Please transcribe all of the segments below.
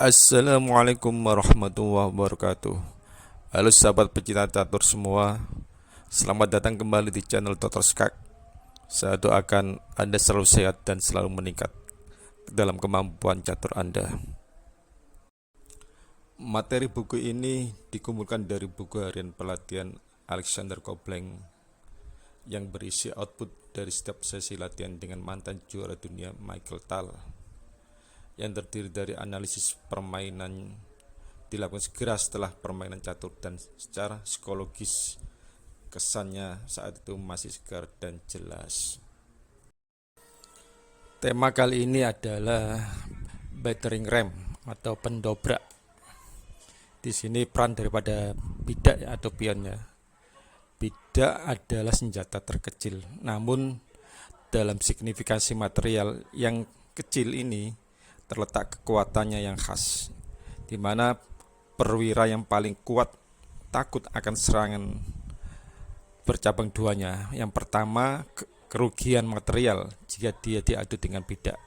Assalamualaikum warahmatullahi wabarakatuh. Halo sahabat pecinta catur semua. Selamat datang kembali di channel Dr. Skak. Saya doakan Anda selalu sehat dan selalu meningkat dalam kemampuan catur Anda. Materi buku ini dikumpulkan dari buku harian pelatihan Alexander Kobleng yang berisi output dari setiap sesi latihan dengan mantan juara dunia Michael Tal, yang terdiri dari analisis permainan dilakukan segera setelah permainan catur dan secara psikologis kesannya saat itu masih segar dan jelas. Tema kali ini adalah battering ram atau pendobrak. Di sini peran daripada bidak atau pionnya. Bidak adalah senjata terkecil, namun dalam signifikasi material yang kecil ini terletak kekuatannya yang khas, di mana perwira yang paling kuat takut akan serangan bercabang duanya. Yang pertama, kerugian material jika dia diadu dengan bidak.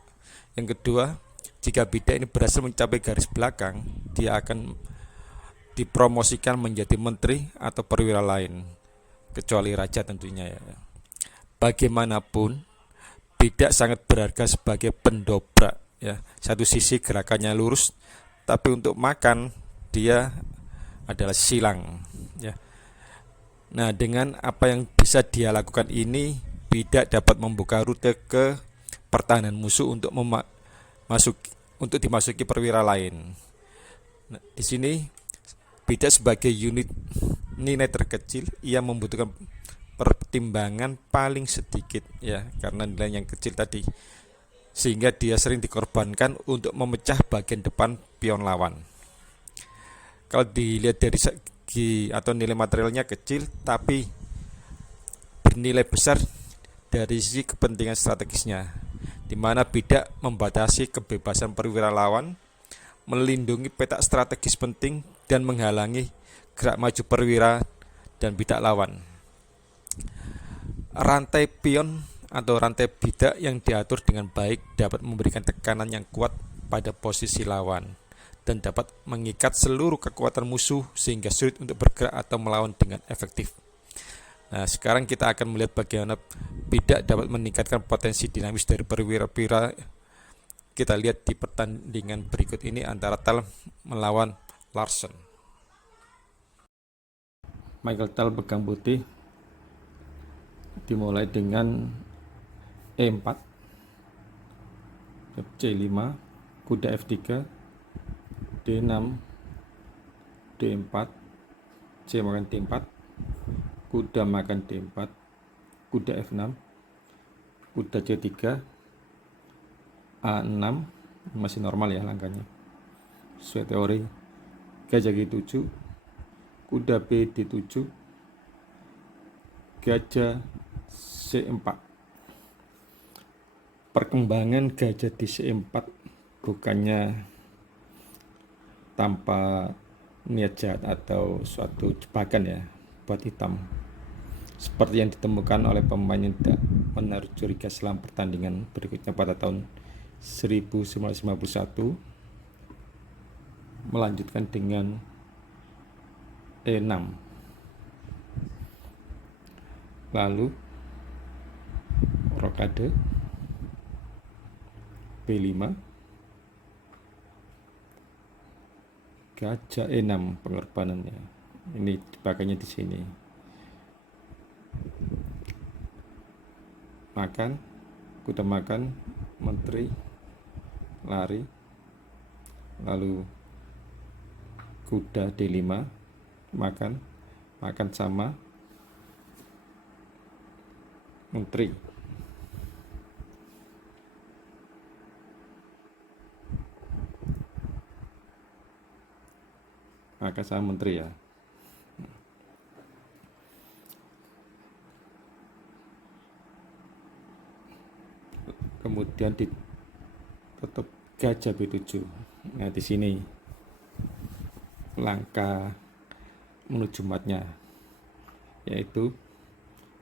Yang kedua, jika bidak ini berhasil mencapai garis belakang, dia akan dipromosikan menjadi menteri atau perwira lain, kecuali raja tentunya ya. Bagaimanapun, bidak sangat berharga sebagai pendobrak ya. Satu sisi gerakannya lurus, tapi untuk makan dia adalah silang ya. Nah, dengan apa yang bisa dia lakukan ini, bidak dapat membuka rute ke pertahanan musuh untuk dimasuki perwira lain. Nah, di sini bidak sebagai unit nilai terkecil, ia membutuhkan pertimbangan paling sedikit ya, karena nilai yang kecil tadi, sehingga dia sering dikorbankan untuk memecah bagian depan pion lawan. Kalau dilihat dari segi atau nilai materialnya kecil, tapi bernilai besar dari sisi kepentingan strategisnya, di mana bidak membatasi kebebasan perwira lawan, melindungi petak strategis penting, dan menghalangi gerak maju perwira dan bidak lawan. Rantai pion atau rantai bidak yang diatur dengan baik dapat memberikan tekanan yang kuat pada posisi lawan dan dapat mengikat seluruh kekuatan musuh sehingga sulit untuk bergerak atau melawan dengan efektif. Nah, sekarang kita akan melihat bagaimana bidak dapat meningkatkan potensi dinamis dari perwira-perwira. Kita lihat di pertandingan berikut ini antara Tal melawan Larsen. Michael Tal pegang putih, dimulai dengan E4, C5, kuda F3, D6, D4, C makan D4, kuda makan D4, kuda F6, kuda C3, A6, masih normal ya langkahnya sesuai teori. Gajah G7, kuda B D7, gajah C4. Perkembangan gajah di C4 bukannya tanpa niat jahat atau suatu jebakan ya buat hitam, seperti yang ditemukan oleh pemain yang tidak menaruh curiga selama pertandingan berikutnya pada tahun 1951, melanjutkan dengan E6, lalu rokade B5, gajah E6 pengorbanannya. Ini jebakannya di sini. Makan, kuda makan, menteri, lari, lalu kuda D5, makan sama menteri. Maka sama menteri ya. Kemudian ditutup gajah B7. Nah, di sini langkah menuju matnya, yaitu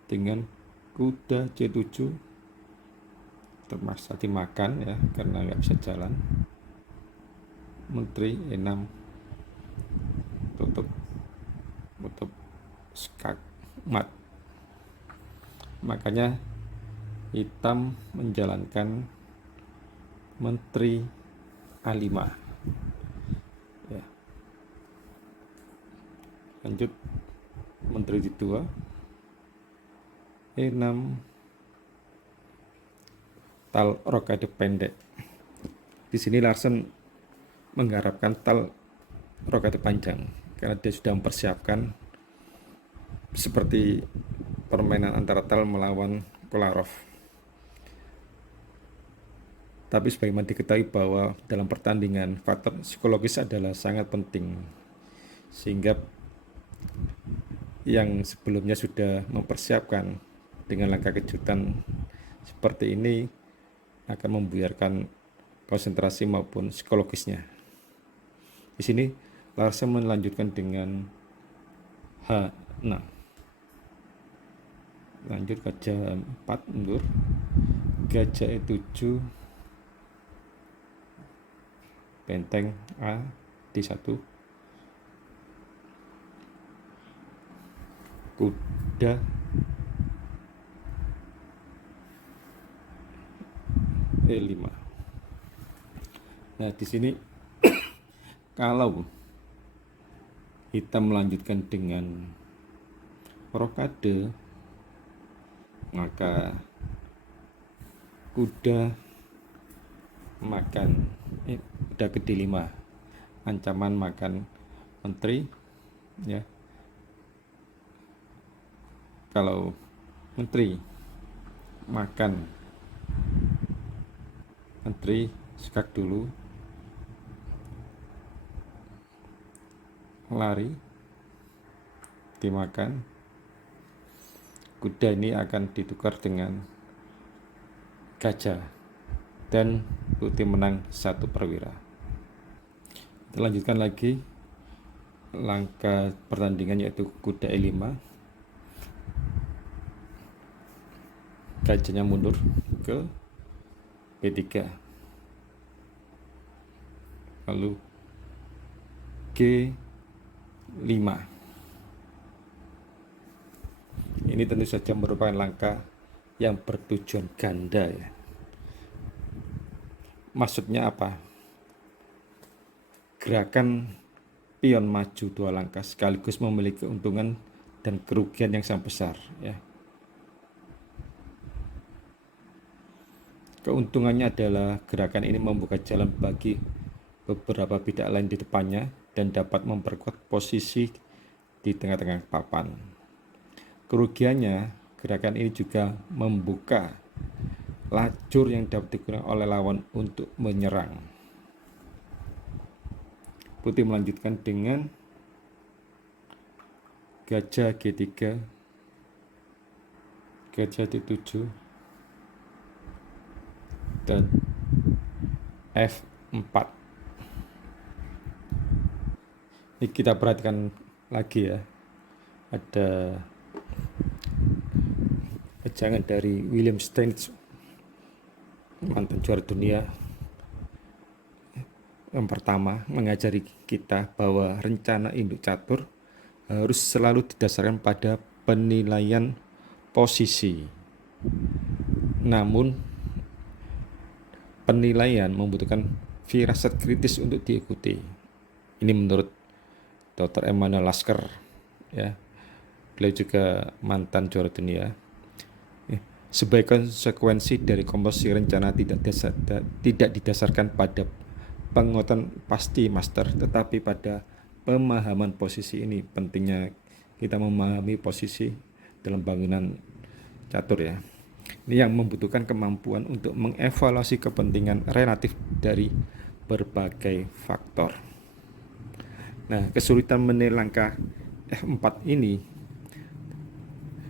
dengan kuda C7 terpaksa dimakan ya karena nggak bisa jalan. menteri E6 tutup skak mat. Makanya hitam menjalankan menteri A5 ya. Lanjut menteri di-2 E6 tal rokade pendek. Di sini Larsen mengharapkan tal rokade panjang karena dia sudah mempersiapkan seperti permainan antara tal melawan Kolarov. Tapi sebagaimana diketahui bahwa dalam pertandingan faktor psikologis adalah sangat penting, sehingga yang sebelumnya sudah mempersiapkan dengan langkah kejutan seperti ini akan membuyarkan konsentrasi maupun psikologisnya. Di sini Larsen melanjutkan dengan H6. Lanjut gajah 4 mundur, gajah E7, benteng A D1, kuda E5. Nah, di sini kalau hitam melanjutkan dengan rokade, maka kuda makan kuda ke D5, ancaman makan menteri ya. Kalau menteri makan menteri, skak dulu, lari, dimakan, kuda ini akan ditukar dengan gajah dan putih menang 1 perwira. Kita lanjutkan lagi langkah pertandingan, yaitu kuda E5, gajahnya mundur ke B3, lalu G5. Ini tentu saja merupakan langkah yang bertujuan ganda ya. Maksudnya apa? Gerakan pion maju 2 langkah sekaligus memiliki keuntungan dan kerugian yang sangat besar ya. Keuntungannya adalah gerakan ini membuka jalan bagi beberapa bidak lain di depannya dan dapat memperkuat posisi di tengah-tengah papan. Kerugiannya, gerakan ini juga membuka lajur yang dapat digunakan oleh lawan untuk menyerang. Putih melanjutkan dengan gajah G3, gajah D7, dan F4. Ini kita perhatikan lagi ya, ada kejangan dari William Stanage, mantan juara dunia, yang pertama mengajari kita bahwa rencana induk catur harus selalu didasarkan pada penilaian posisi. Namun penilaian membutuhkan firasat kritis untuk diikuti. Ini menurut Dr. Emanuel Lasker ya. Beliau juga mantan juara dunia. Sebagai konsekuensi dari komposisi rencana tidak didasarkan pada penguatan pasti master, tetapi pada pemahaman posisi. Ini pentingnya kita memahami posisi dalam bangunan catur ya. Ini yang membutuhkan kemampuan untuk mengevaluasi kepentingan relatif dari berbagai faktor. Nah, kesulitan menilai langkah F4 ini,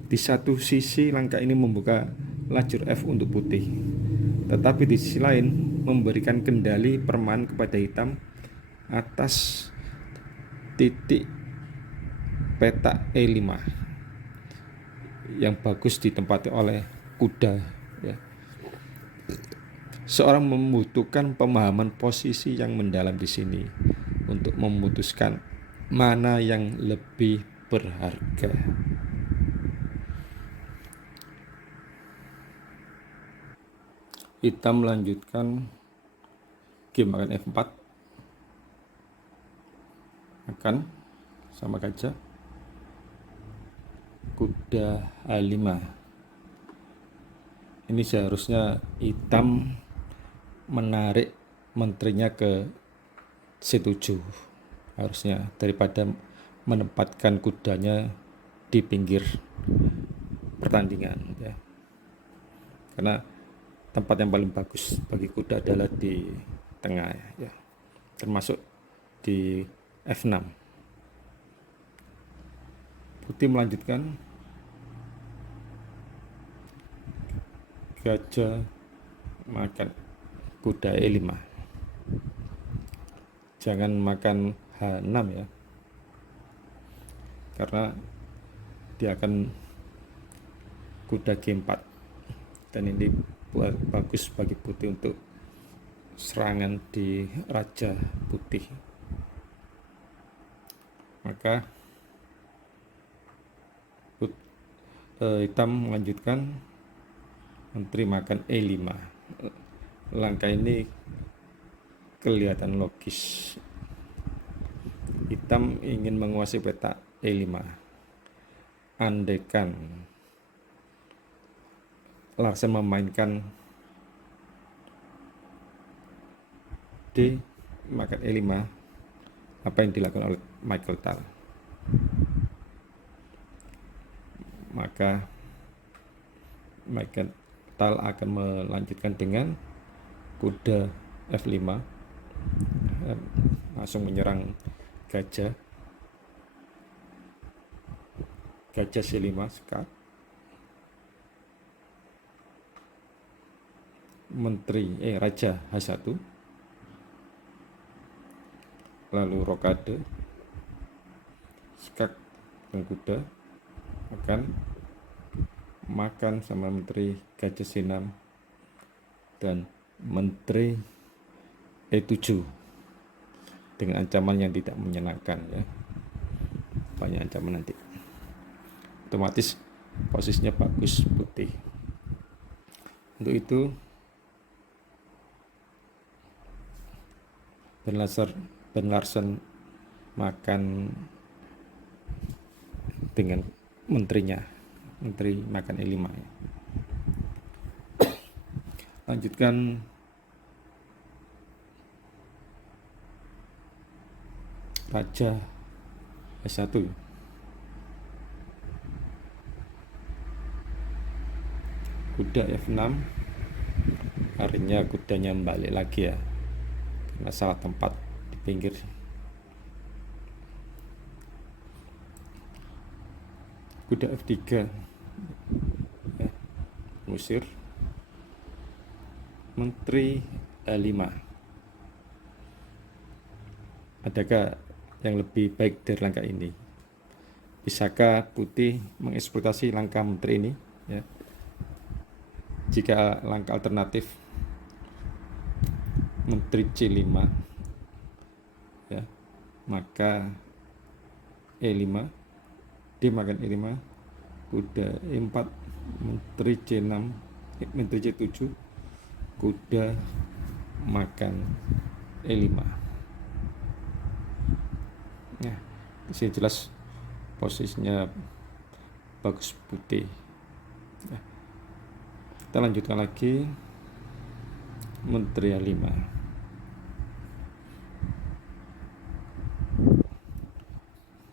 di satu sisi langkah ini membuka lajur F untuk putih, tetapi di sisi lain memberikan kendali permanen kepada hitam atas titik petak E5 yang bagus ditempati oleh kuda ya. Seorang membutuhkan pemahaman posisi yang mendalam di sini untuk memutuskan mana yang lebih berharga. Hitam melanjutkan game akan F4, akan sama gajah, kuda H5. Ini seharusnya hitam menarik menterinya ke C7 harusnya, daripada menempatkan kudanya di pinggir pertandingan ya. Karena tempat yang paling bagus bagi kuda adalah di tengah ya, termasuk di F6. Putih melanjutkan gajah makan kuda E5. Jangan makan H6 ya, karena dia akan kuda G4, dan ini bagus bagi putih untuk serangan di raja putih. Maka hitam melanjutkan menteri makan E5. Langkah ini kelihatan logis. Hitam ingin menguasai peta E5. Andaikan Larsen memainkan D makan E5, apa yang dilakukan oleh Michael Tal? Maka Michael Tal akan melanjutkan dengan kuda F5, langsung menyerang gajah C5 sekat, raja H1, lalu rokade, skak dan kuda akan makan sama menteri gajah C6 dan menteri E7 dengan ancaman yang tidak menyenangkan ya, banyak ancaman nanti. Otomatis posisinya bagus putih. Untuk itu Ben Larsen makan dengan menterinya, menteri makan E5 ya. Lanjutkan raja S1, kuda F6. Akhirnya kudanya balik lagi ya, karena salah tempat di pinggir. Kuda F3 ya, musir menteri A5. Adakah yang lebih baik dari langkah ini? Bisakah putih mengeksploitasi langkah menteri ini ya? Jika langkah alternatif menteri C5 ya, maka E5, D makan E5, kuda E4, menteri C6, menteri C7, kuda makan E5. Nah, disini jelas posisinya bagus putih. Nah, kita lanjutkan lagi menteri A5.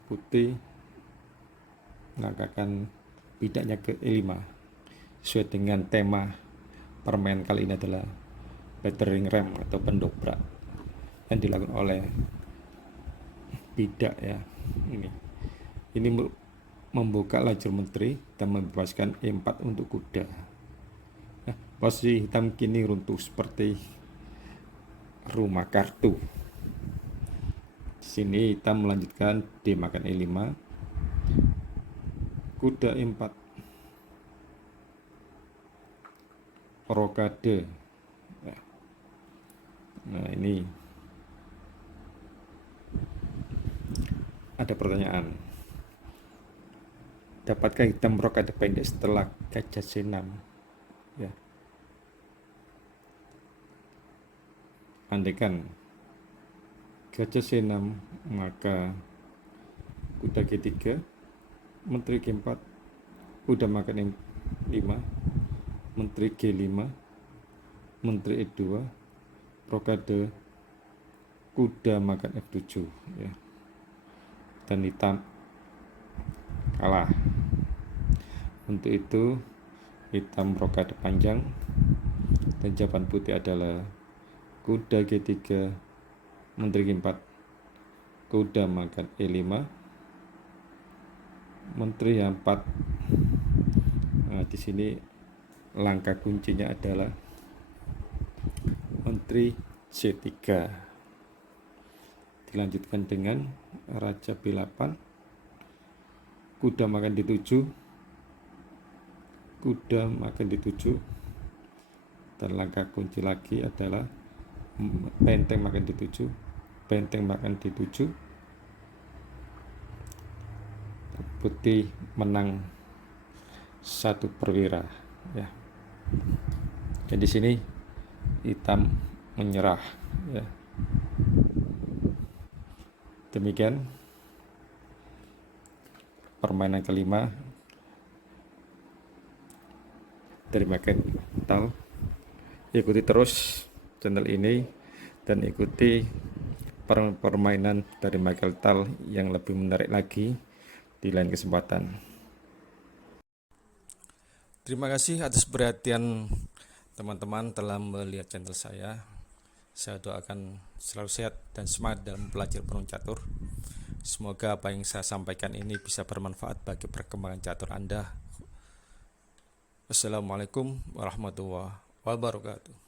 Putih mengangkatkan bidaknya ke E5 sesuai dengan tema permainan kali ini adalah battering ram atau pendobrak yang dilakukan oleh bidak ya. Ini membuka lajur menteri dan membebaskan E4 untuk kuda. Nah, posisi hitam kini runtuh seperti rumah kartu. Di sini hitam melanjutkan D makan E5, kuda E4, rokade. Nah, Nah, ini ada pertanyaan. Dapatkah hitam rokade pendek setelah gajah C6? Ya. Andaikan gajah C6, maka kuda G3, menteri G4, kuda makan yang 5, menteri G5, menteri E2, rokade kuda makan F7, ya. Dan hitam kalah. Untuk itu hitam rokade panjang dan jawaban putih adalah kuda G3, menteri G4, kuda makan E5, menteri H4. Nah, di sini langkah kuncinya adalah menteri C3. Dilanjutkan dengan raja B8, kuda makan D7, kuda makan D7, dan langkah kunci lagi adalah benteng makan D7, benteng makan D7. Putih menang 1 perwira, ya. Dan di sini hitam menyerah, ya. Demikian permainan kelima dari Michael Tal. Ikuti terus channel ini dan ikuti permainan dari Michael Tal yang lebih menarik lagi di lain kesempatan. Terima kasih atas perhatian teman-teman telah melihat channel saya. Saya doakan selalu sehat dan semangat dalam belajar permainan catur. Semoga apa yang saya sampaikan ini bisa bermanfaat bagi perkembangan catur Anda. Wassalamualaikum warahmatullahi wabarakatuh.